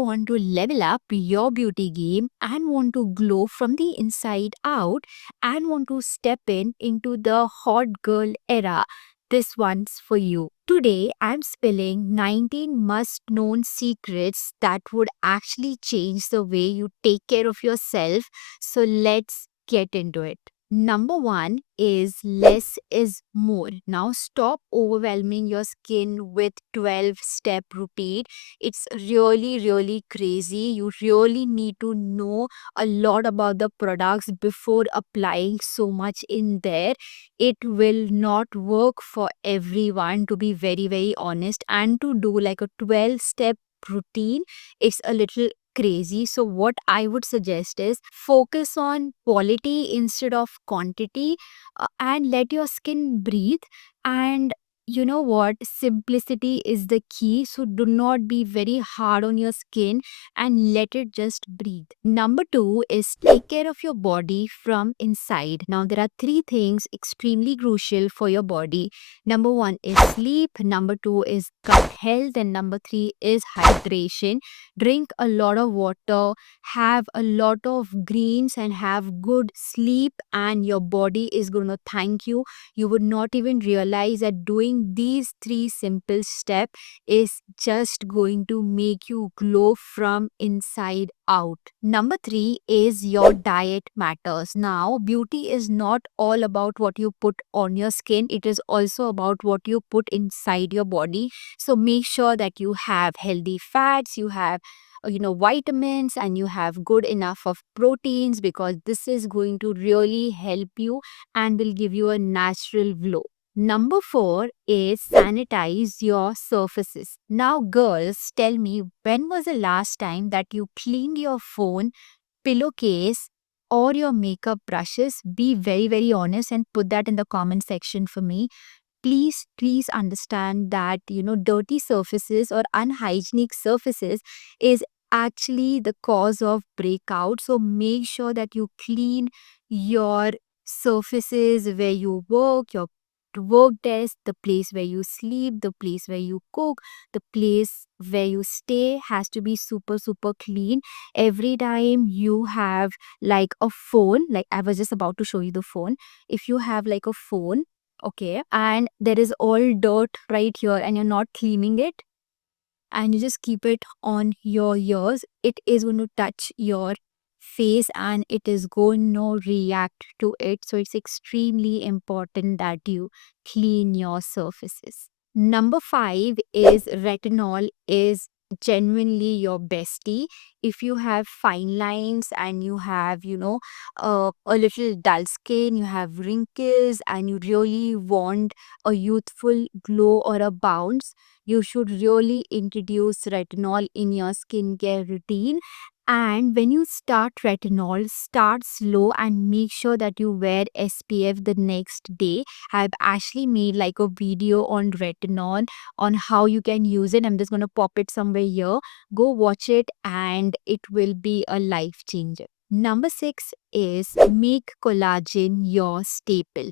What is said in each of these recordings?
want to level up your beauty game and want to glow from the inside out and want to step into the hot girl era, this one's for you. Today, I'm spilling 19 must known secrets that would actually change the way you take care of yourself. So let's get into it. Number one is less is more. Now, stop overwhelming your skin with 12-step routine. It's really crazy. You really need to know a lot about the products before applying so much in there. It will not work for everyone, to be very honest, and to do like a 12-step routine, it's a little crazy. So what I would suggest is focus on quality instead of quantity, and let your skin breathe. And you know what, simplicity is the key, so do not be very hard on your skin and let it just breathe. Number two is take care of your body from inside. Now there are three things extremely crucial for your body. Number one is sleep, number two is gut health, and number three is hydration. Drink a lot of water, have a lot of greens, and have good sleep, and your body is going to thank you. You would not even realize that doing these three simple steps is just going to make you glow from inside out. Number three is your diet matters. Now, beauty is not all about what you put on your skin, it is also about what you put inside your body. So make sure that you have healthy fats, you have vitamins, and you have good enough of proteins, because this is going to really help you and will give you a natural glow. Number four is sanitize your surfaces. Now, girls, tell me, when was the last time that you cleaned your phone, pillowcase, or your makeup brushes? Be very honest and put that in the comment section for me. Please understand that dirty surfaces or unhygienic surfaces is actually the cause of breakout. So make sure that you clean your surfaces where you work, your work desk, the place where you sleep, the place where you cook, the place where you stay has to be super clean. Every time you have like a phone, like I was just about to show you the phone, if you have like a phone, okay, and there is all dirt right here and you're not cleaning it, and you just keep it on your ears, it is going to touch your face and it is going to react to it. So it's extremely important that you clean your surfaces. Number five is retinol is genuinely your bestie. If you have fine lines and you have a little dull skin, you have wrinkles, and you really want a youthful glow or a bounce, you should really introduce retinol in your skincare routine. And when you start retinol, start slow and make sure that you wear SPF the next day. I've actually made like a video on retinol, on how you can use it. I'm just going to pop it somewhere here. Go watch it and it will be a life changer. Number six is make collagen your staple.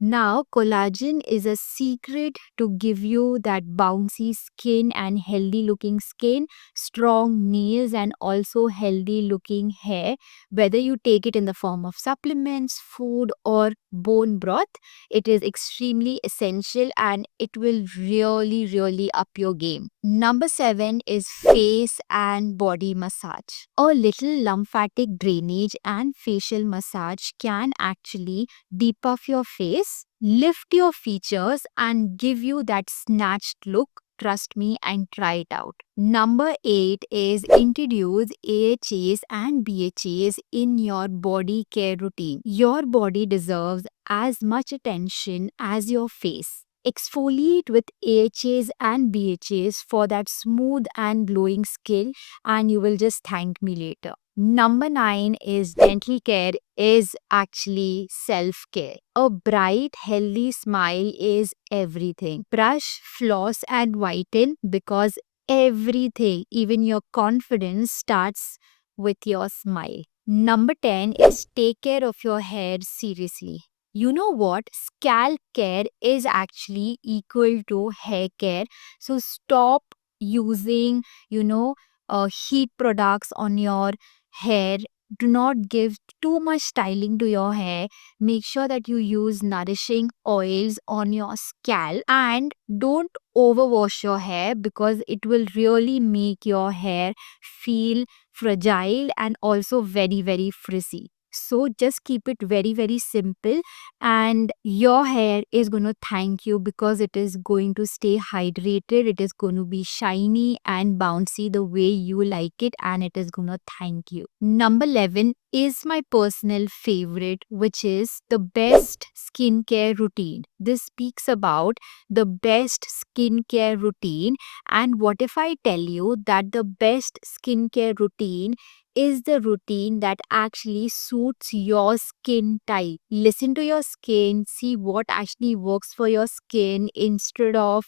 Now, collagen is a secret to give you that bouncy skin and healthy looking skin, strong nails, and also healthy looking hair. Whether you take it in the form of supplements, food, or bone broth, it is extremely essential and it will really up your game. Number seven is face and body massage. A little lymphatic drainage and facial massage can actually depuff your face, lift your features, and give you that snatched look. Trust me and try it out. Number 8 is introduce AHAs and BHAs in your body care routine. Your body deserves as much attention as your face. Exfoliate with AHAs and BHAs for that smooth and glowing skin, and you will just thank me later. Number 9 is dental care is actually self care. A bright, healthy smile is everything. Brush, floss, and whiten, because everything, even your confidence, starts with your smile. Number 10 is take care of your hair seriously. You know what? Scalp care is actually equal to hair care. So stop using, you know, heat products on your hair. Do not give too much styling to your hair. Make sure that you use nourishing oils on your scalp, and don't overwash your hair because it will really make your hair feel fragile and also very, very frizzy. So just keep it very, very simple, and your hair is going to thank you because it is going to stay hydrated. It is going to be shiny and bouncy the way you like it, and it is going to thank you. Number 11 is my personal favorite, which is the best skincare routine. This speaks about the best skincare routine. And what if I tell you that the best skincare routine is the routine that actually suits your skin type? Listen to your skin, see what actually works for your skin instead of,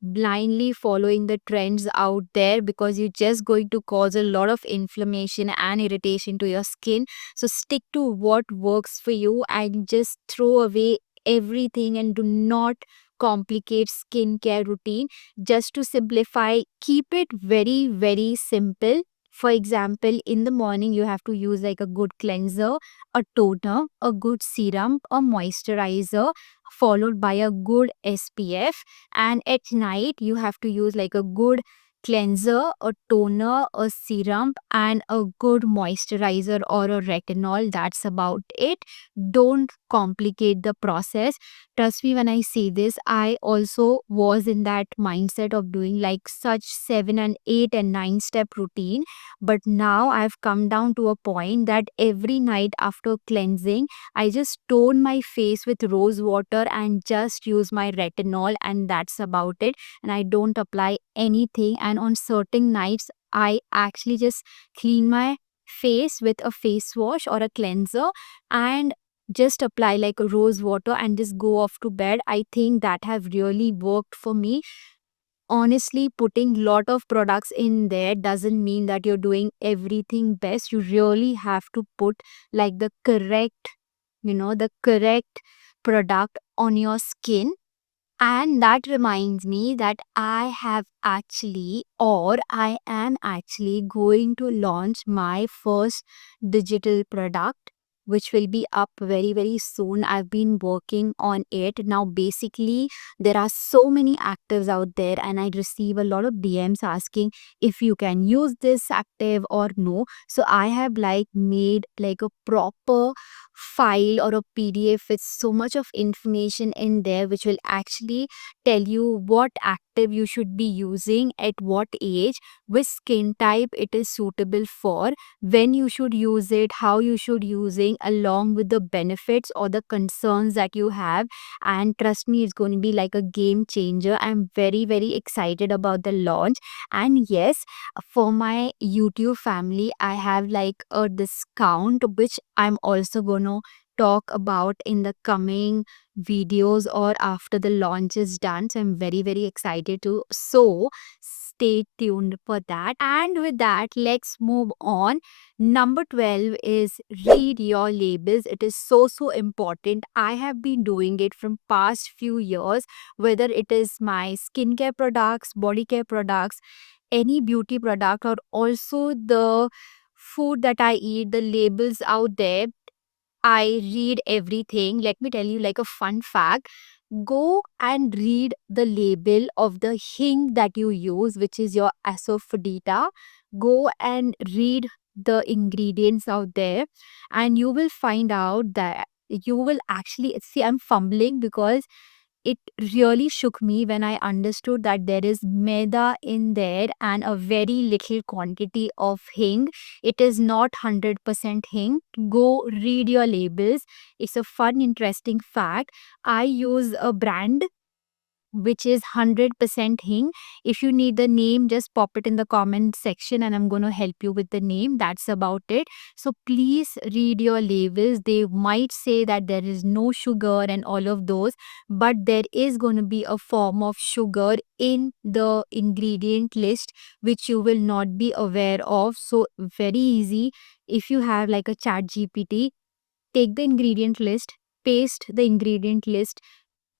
blindly following the trends out there, because you're just going to cause a lot of inflammation and irritation to your skin. So stick to what works for you and just throw away everything and do not complicate skincare routine. Just to simplify, keep it very, very simple. For example, in the morning, you have to use like a good cleanser, a toner, a good serum, a moisturizer, followed by a good SPF. And at night, you have to use like a good cleanser, a toner, a serum, and a good moisturizer or a retinol. That's about it. Don't complicate the process. Trust me when I say this, I also was in that mindset of doing like such 7 and 8 and 9 step routine. But now I've come down to a point that every night after cleansing, I just tone my face with rose water and just use my retinol, and that's about it. And I don't apply anything. And on certain nights, I actually just clean my face with a face wash or a cleanser and just apply like a rose water and just go off to bed. I think that have really worked for me. Honestly, putting lot of products in there doesn't mean that you're doing everything best. You really have to put like the correct product on your skin. And that reminds me that I am actually going to launch my first digital product, which will be up very, very soon. I've been working on it. Now, basically, there are so many actives out there, and I receive a lot of DMs asking if you can use this active or no. So, I have like made like a proper file or a PDF with so much of information in there, which will actually tell you what active you should be using at what age, which skin type it is suitable for, when you should use it, how you should using, along with the benefits or the concerns that you have. And trust me, it's going to be like a game changer. I'm very, very excited about the launch. And yes, for my YouTube family, I have like a discount which I'm also gonna talk about in the coming videos or after the launch is done. So I'm very, very excited to. So stay tuned for that. And with that, let's move on. Number 12 is read your labels. It is so, so important. I have been doing it from past few years, whether it is my skincare products, body care products, any beauty product, or also the food that I eat, the labels out there. I read everything. Let me tell you like a fun fact. Go and read the label of the hing that you use, which is your asafoetida. Go and read the ingredients out there, and you will find out that you will actually see. I'm fumbling because it really shook me when I understood that there is maida in there and a very little quantity of hing. It is not 100% hing. Go read your labels. It's a fun, interesting fact. I use a brand which is 100% hing. If you need the name, just pop it in the comment section and I'm going to help you with the name. That's about it. So please read your labels. They might say that there is no sugar and all of those, but there is going to be a form of sugar in the ingredient list which you will not be aware of. So very easy. If you have like a chat GPT, take the ingredient list, paste the ingredient list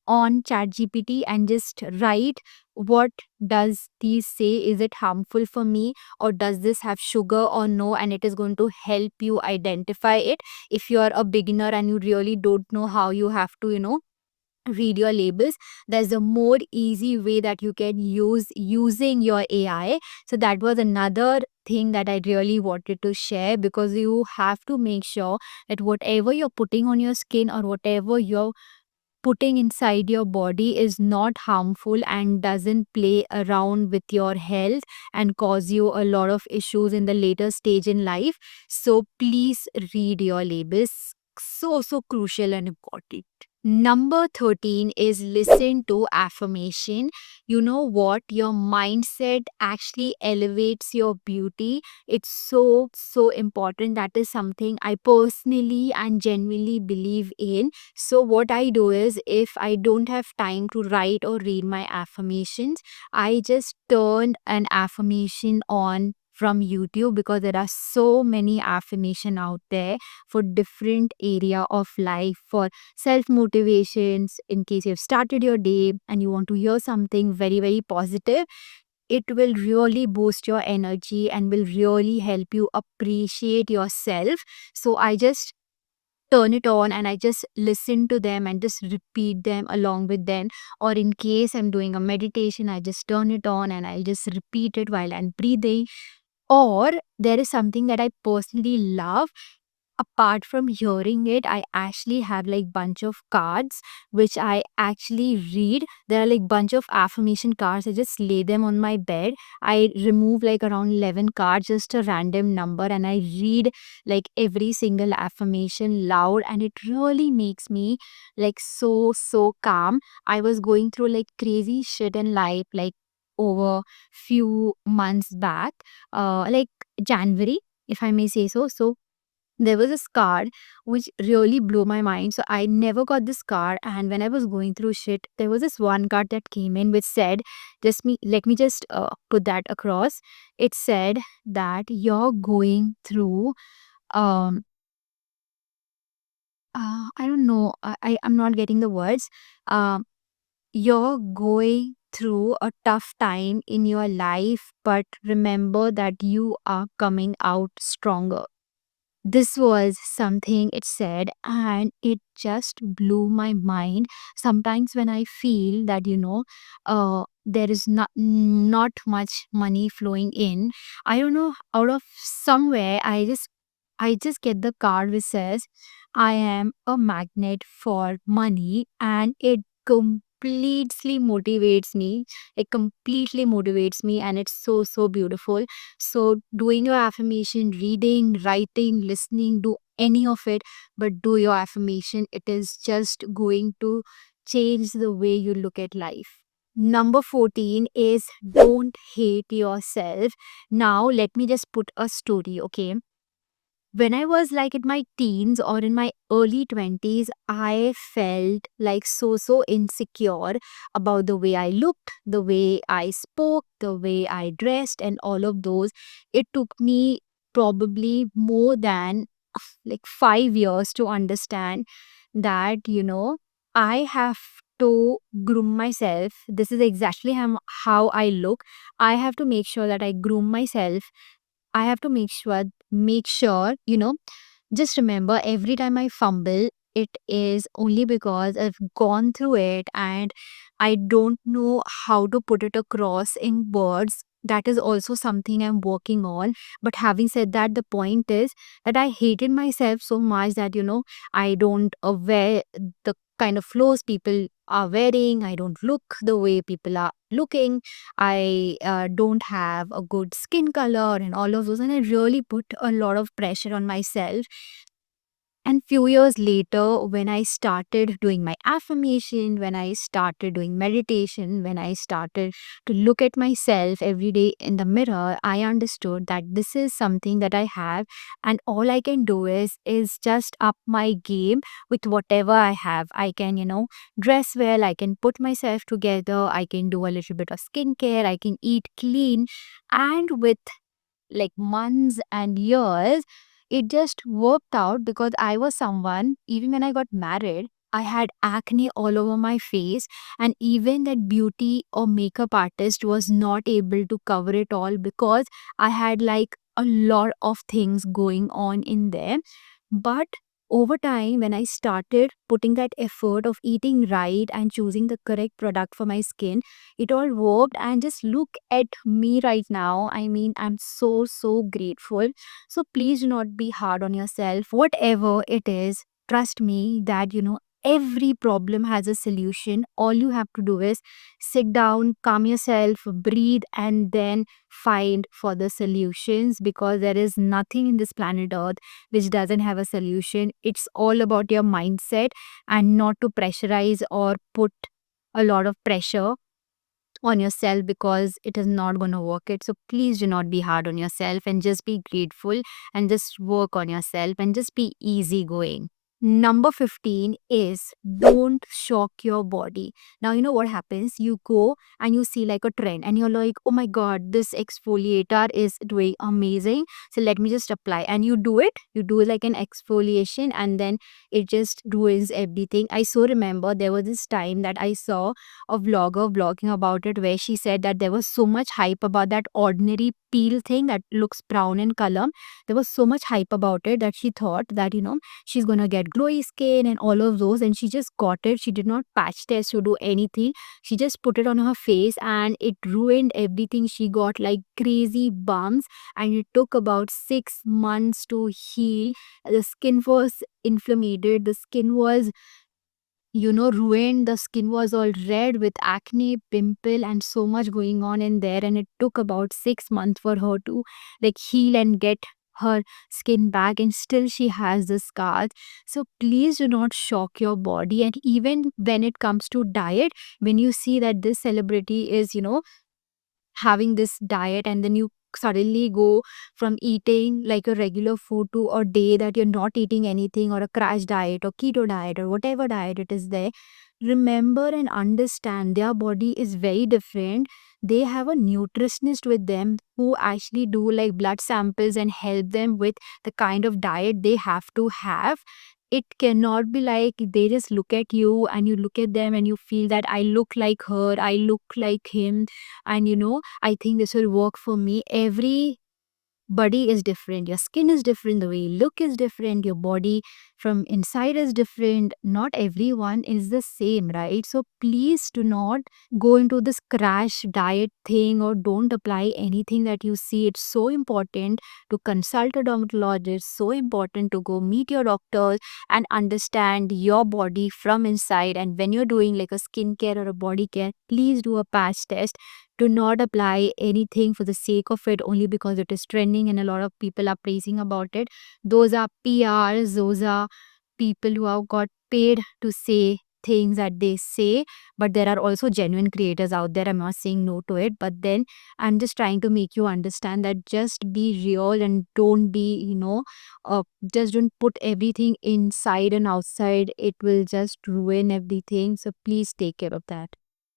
on ChatGPT and just write what does these say? Is it harmful for me, or does this have sugar or no? And it is going to help you identify it. If you are a beginner and you really don't know how you have to, read your labels, there's a more easy way that you can use using your AI. So that was another thing that I really wanted to share, because you have to make sure that whatever you're putting on your skin or whatever you're putting inside your body is not harmful and doesn't play around with your health and cause you a lot of issues in the later stage in life. So please read your labels. So crucial and important. Number 13 is listen to affirmation. You know what? Your mindset actually elevates your beauty. It's so important. That is something I personally and genuinely believe in. So, what I do is, if I don't have time to write or read my affirmations, I just turn an affirmation on from YouTube, because there are so many affirmation out there for different area of life, for self motivations. In case you've started your day and you want to hear something very positive, it will really boost your energy and will really help you appreciate yourself. So I just turn it on and I just listen to them and just repeat them along with them. Or in case I'm doing a meditation, I just turn it on and I just repeat it while I'm breathing. Or there is something that I personally love. Apart from hearing it, I actually have like bunch of cards which I actually read. There are like bunch of affirmation cards. I just lay them on my bed. I remove like around 11 cards, just a random number, and I read like every single affirmation loud, and it really makes me like so calm. I was going through like crazy shit in life, like over few months back, like January, if I may say so. So there was this card which really blew my mind. So I never got this card. And when I was going through shit, there was this one card that came in which said, let me just put that across. It said that you're going through, um, I don't know, I'm not getting the words. Um, you're going through a tough time in your life, but remember that you are coming out stronger. This was something it said, and it just blew my mind. Sometimes when I feel that, there is not much money flowing in, I don't know, out of somewhere, I just get the card which says, I am a magnet for money, and it completely motivates me. It completely motivates me, and it's so beautiful. So, doing your affirmation, reading, writing, listening, do any of it, but do your affirmation. It is just going to change the way you look at life. Number 14 is don't hate yourself. Now, let me just put a story, okay? When I was like in my teens or in my early 20s, I felt like so insecure about the way I looked, the way I spoke, the way I dressed, and all of those. It took me probably more than like 5 years to understand that, I have to groom myself. This is exactly how I look. I have to make sure that I groom myself. I have to make sure, just remember, every time I fumble, it is only because I've gone through it and I don't know how to put it across in words. That is also something I'm working on. But having said that, the point is that I hated myself so much that, I don't wear the kind of clothes people are wearing. I don't look the way people are looking. I don't have a good skin color and all of those. And I really put a lot of pressure on myself. And few years later, when I started doing my affirmation, when I started doing meditation, when I started to look at myself every day in the mirror, I understood that this is something that I have, and all I can do is just up my game with whatever I have. I can, dress well, I can put myself together, I can do a little bit of skincare, I can eat clean, and with like months and years, it just worked out because I was someone, even when I got married. I had acne all over my face, and even that beauty or makeup artist was not able to cover it all because I had like a lot of things going on in there. But over time, when I started putting that effort of eating right and choosing the correct product for my skin, it all worked. And just look at me right now. I mean, I'm so, so grateful. So please do not be hard on yourself. Whatever it is, trust me that, every problem has a solution. All you have to do is sit down, calm yourself, breathe, and then find for the solutions, because there is nothing in this planet Earth which doesn't have a solution. It's all about your mindset, and not to pressurize or put a lot of pressure on yourself, because it is not going to work it. So please do not be hard on yourself, and just be grateful, and just work on yourself, and just be easygoing. Number 15 is don't shock your body. Now, you know what happens? You go and you see like a trend, and you're like, oh my god, this exfoliator is doing amazing. So let me just apply. And you do it, you do like an exfoliation, and then it just ruins everything. I so remember there was this time that I saw a vlogger vlogging about it, where she said that there was so much hype about that ordinary peel thing that looks brown in color. There was so much hype about it that she thought that, she's gonna get glowy skin and all of those, and she just got it. She did not patch test or do anything. She just put it on her face, and it ruined everything. She got like crazy bumps, and it took about 6 months to heal. The skin was inflamed, the skin was, ruined. The skin was all red with acne, pimple, and so much going on in there. And it took about 6 months for her to like heal and get her skin back, and still she has the scars. So please do not shock your body. And even when it comes to diet, when you see that this celebrity is, having this diet, and then you suddenly go from eating like a regular food to a day that you're not eating anything, or a crash diet or keto diet or whatever diet it is there, remember and understand their body is very different. They have a nutritionist with them who actually do like blood samples and help them with the kind of diet they have to have. It cannot be like they just look at you and you look at them and you feel that I look like her, I look like him, and I think this will work for me. Every body is different, your skin is different, the way you look is different, your body from inside is different. Not everyone is the same, right? So please do not go into this crash diet thing, or don't apply anything that you see. It's so important to consult a dermatologist, so important to go meet your doctors and understand your body from inside. And when you're doing like a skincare or a body care, please do a patch test. Do not apply anything for the sake of it, only because it is trending and a lot of people are praising about it. Those are PRs, those are people who have got paid to say things that they say. But there are also genuine creators out there. I'm not saying no to it, but then I'm just trying to make you understand that just be real, and don't be, just don't put everything inside and outside. It will just ruin everything. So please take care of that.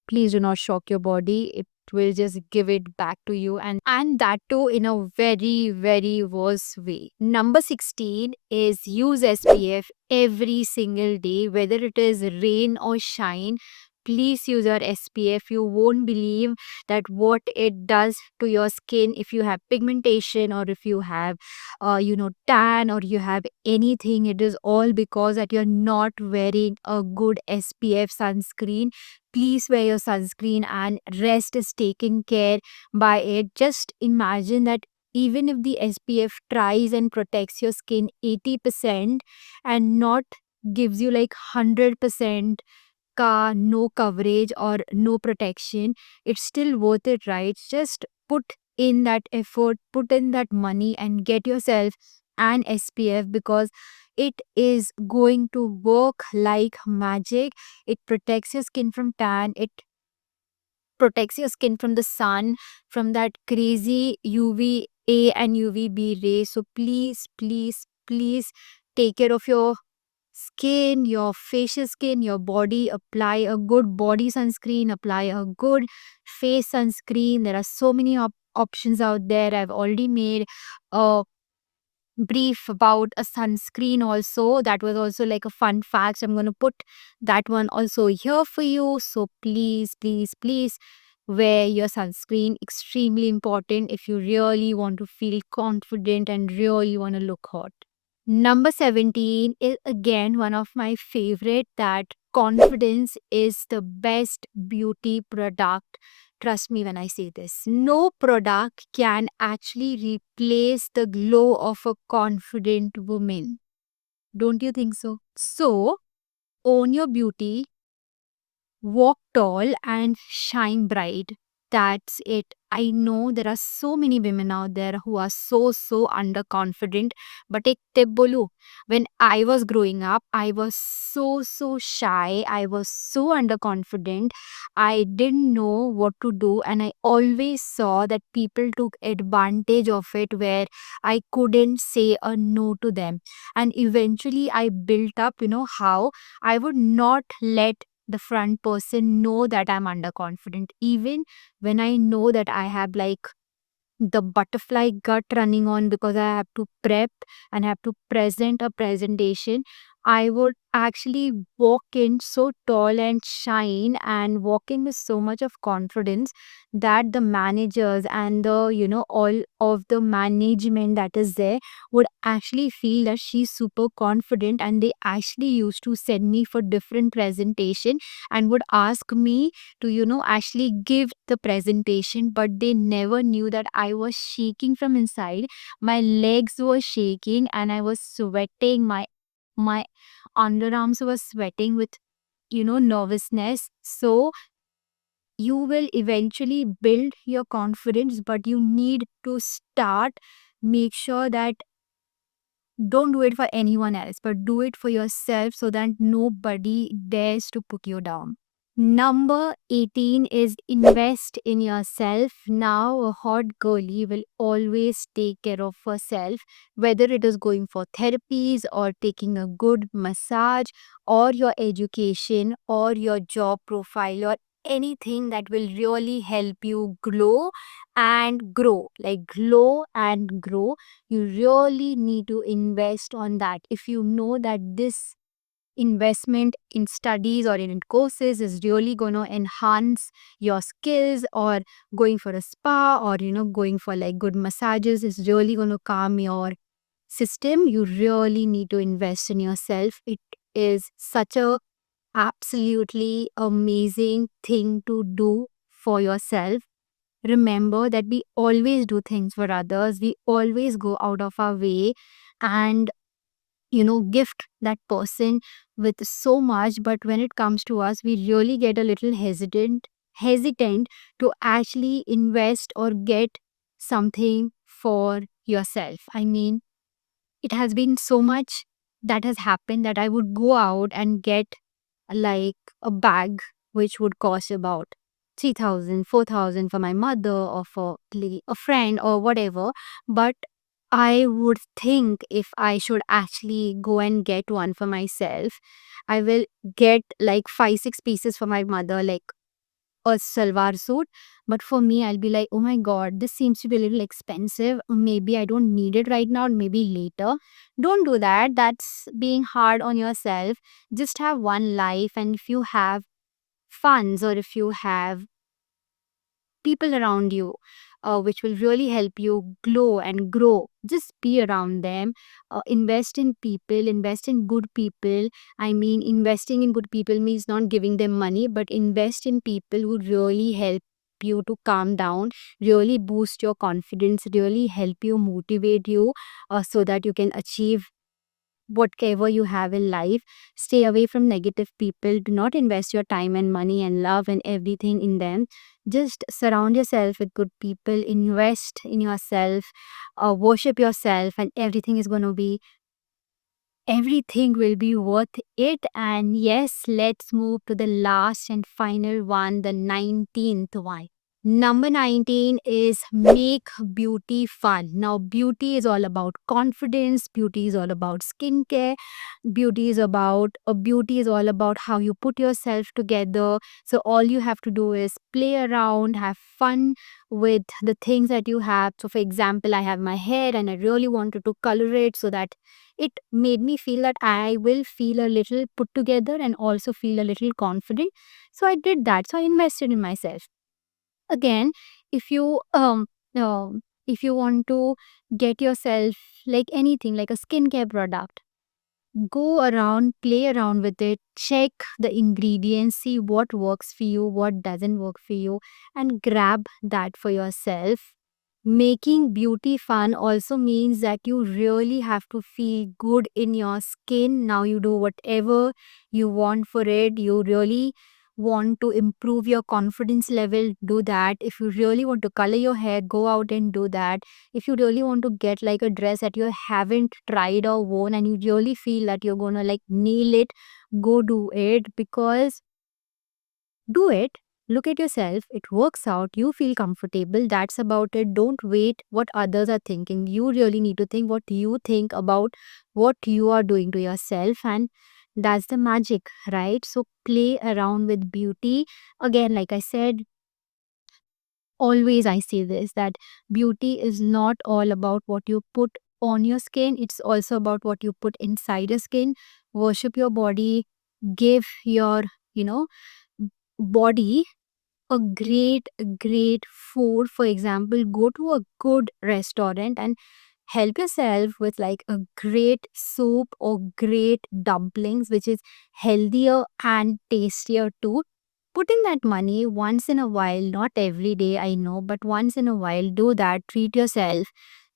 Please do not shock your body. It will just give it back to you, and that too in a very, very worse way. Number 16 is use SPF every single day, whether it is rain or shine. Please use your SPF. You won't believe that what it does to your skin. If you have pigmentation, or if you have tan, or you have anything, it is all because that you're not wearing a good SPF sunscreen. Please wear your sunscreen, and rest is taken care by it. Just imagine that even if the SPF tries and protects your skin 80% and not gives you like 100% no coverage or no protection, it's still worth it, right? Just put in that effort, put in that money, and get yourself an SPF, because it is going to work like magic. It protects your skin from tan, it protects your skin from the sun, from that crazy UVA and UVB rays. So please, please, please take care of your skin, your facial skin, your body. Apply a good body sunscreen, apply a good face sunscreen. There are so many options out there. I've already made a brief about a sunscreen also. That was also like a fun fact. So I'm going to put that one also here for you. So please, please, please wear your sunscreen. Extremely important if you really want to feel confident and really want to look hot. Number 17 is again one of my favorite, that confidence is the best beauty product. Trust me when I say this. No product can actually replace the glow of a confident woman. Don't you think so? So, own your beauty, walk tall and shine bright. That's it. I know there are so many women out there who are so underconfident. But ek tip bolu, when I was growing up, I was so shy. I was so underconfident. I didn't know what to do, and I always saw that people took advantage of it, where I couldn't say a no to them. And eventually I built up, how I would not let the front person know that I'm underconfident. Even when I know that I have like the butterfly gut running on because I have to prep and have to present a presentation, I would actually walk in so tall and shine and walk in with so much of confidence that the managers and the, all of the management that is there would actually feel that she's super confident, and they actually used to send me for different presentation and would ask me to, actually give the presentation. But they never knew that I was shaking from inside. My legs were shaking and I was sweating. My underarms were sweating with, nervousness. So you will eventually build your confidence, but you need to start. Make sure that don't do it for anyone else, but do it for yourself so that nobody dares to put you down. Number 18 is invest in yourself. Now, a hot girlie will always take care of herself, whether it is going for therapies or taking a good massage or your education or your job profile or anything that will really help you glow and grow. Like glow and grow. You really need to invest on that. If you know that this investment in studies or in courses is really going to enhance your skills, or going for a spa, or going for like good massages is really going to calm your system, you really need to invest in yourself. It is such a absolutely amazing thing to do for yourself. Remember that we always do things for others, we always go out of our way and gift that person with so much. But when it comes to us, we really get a little hesitant to actually invest or get something for yourself. I mean, it has been so much that has happened that I would go out and get like a bag which would cost about 3,000, 4,000 for my mother or for a friend or whatever. But I would think if I should actually go and get one for myself, I will get like 5, 6 pieces for my mother, like a salwar suit. But for me, I'll be like, oh my god, this seems to be a little expensive. Maybe I don't need it right now, maybe later. Don't do that. That's being hard on yourself. Just have one life, and if you have funds or if you have people around you which will really help you glow and grow, just be around them. Invest in people, invest in good people. I mean, investing in good people means not giving them money, but invest in people who really help you to calm down, really boost your confidence, really help you, motivate you, so that you can achieve whatever you have in life. Stay away from negative people. Do not invest your time and money and love and everything in them. Just surround yourself with good people, invest in yourself, worship yourself, and everything will be worth it. And yes, let's move to the last and final one, the 19th one. Number 19 is make beauty fun. Now, beauty is all about confidence, beauty is all about skincare, beauty is all about how you put yourself together. So all you have to do is play around, have fun with the things that you have. So for example, I have my hair and I really wanted to color it so that it made me feel that I will feel a little put together and also feel a little confident. So I did that. So I invested in myself. Again, if you want to get yourself like anything like a skincare product, go around, play around with it, check the ingredients, see what works for you, what doesn't work for you, and grab that for yourself. Making beauty fun also means that you really have to feel good in your skin. Now you do whatever you want for it. You really want to improve your confidence level, do that. If you really want to color your hair, go out and do that. If you really want to get like a dress that you haven't tried or worn and you really feel that you're gonna like nail it, go do it, because do it. Look at yourself. It works out. You feel comfortable. That's about it. Don't wait what others are thinking. You really need to think what you think about what you are doing to yourself. And that's the magic, right? So play around with beauty. Again, like I said, always I say this, that beauty is not all about what you put on your skin, it's also about what you put inside your skin. Worship your body, give your, you know, body a great food. For example, go to a good restaurant and help yourself with like a great soup or great dumplings, which is healthier and tastier too. Put in that money once in a while, not every day, I know, but once in a while, do that, treat yourself.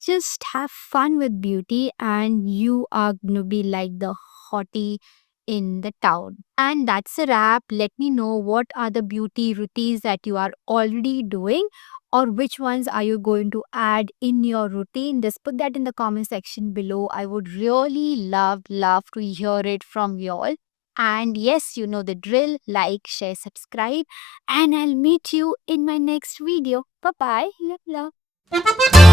Just have fun with beauty, and you are going to be like the hottie in the town. And that's a wrap. Let me know what are the beauty routines that you are already doing, or which ones are you going to add in your routine. Just put that in the comment section below. I would really love to hear it from you all. And yes, you know the drill. Like, share, subscribe, and I'll meet you in my next video. Bye bye. Love, love.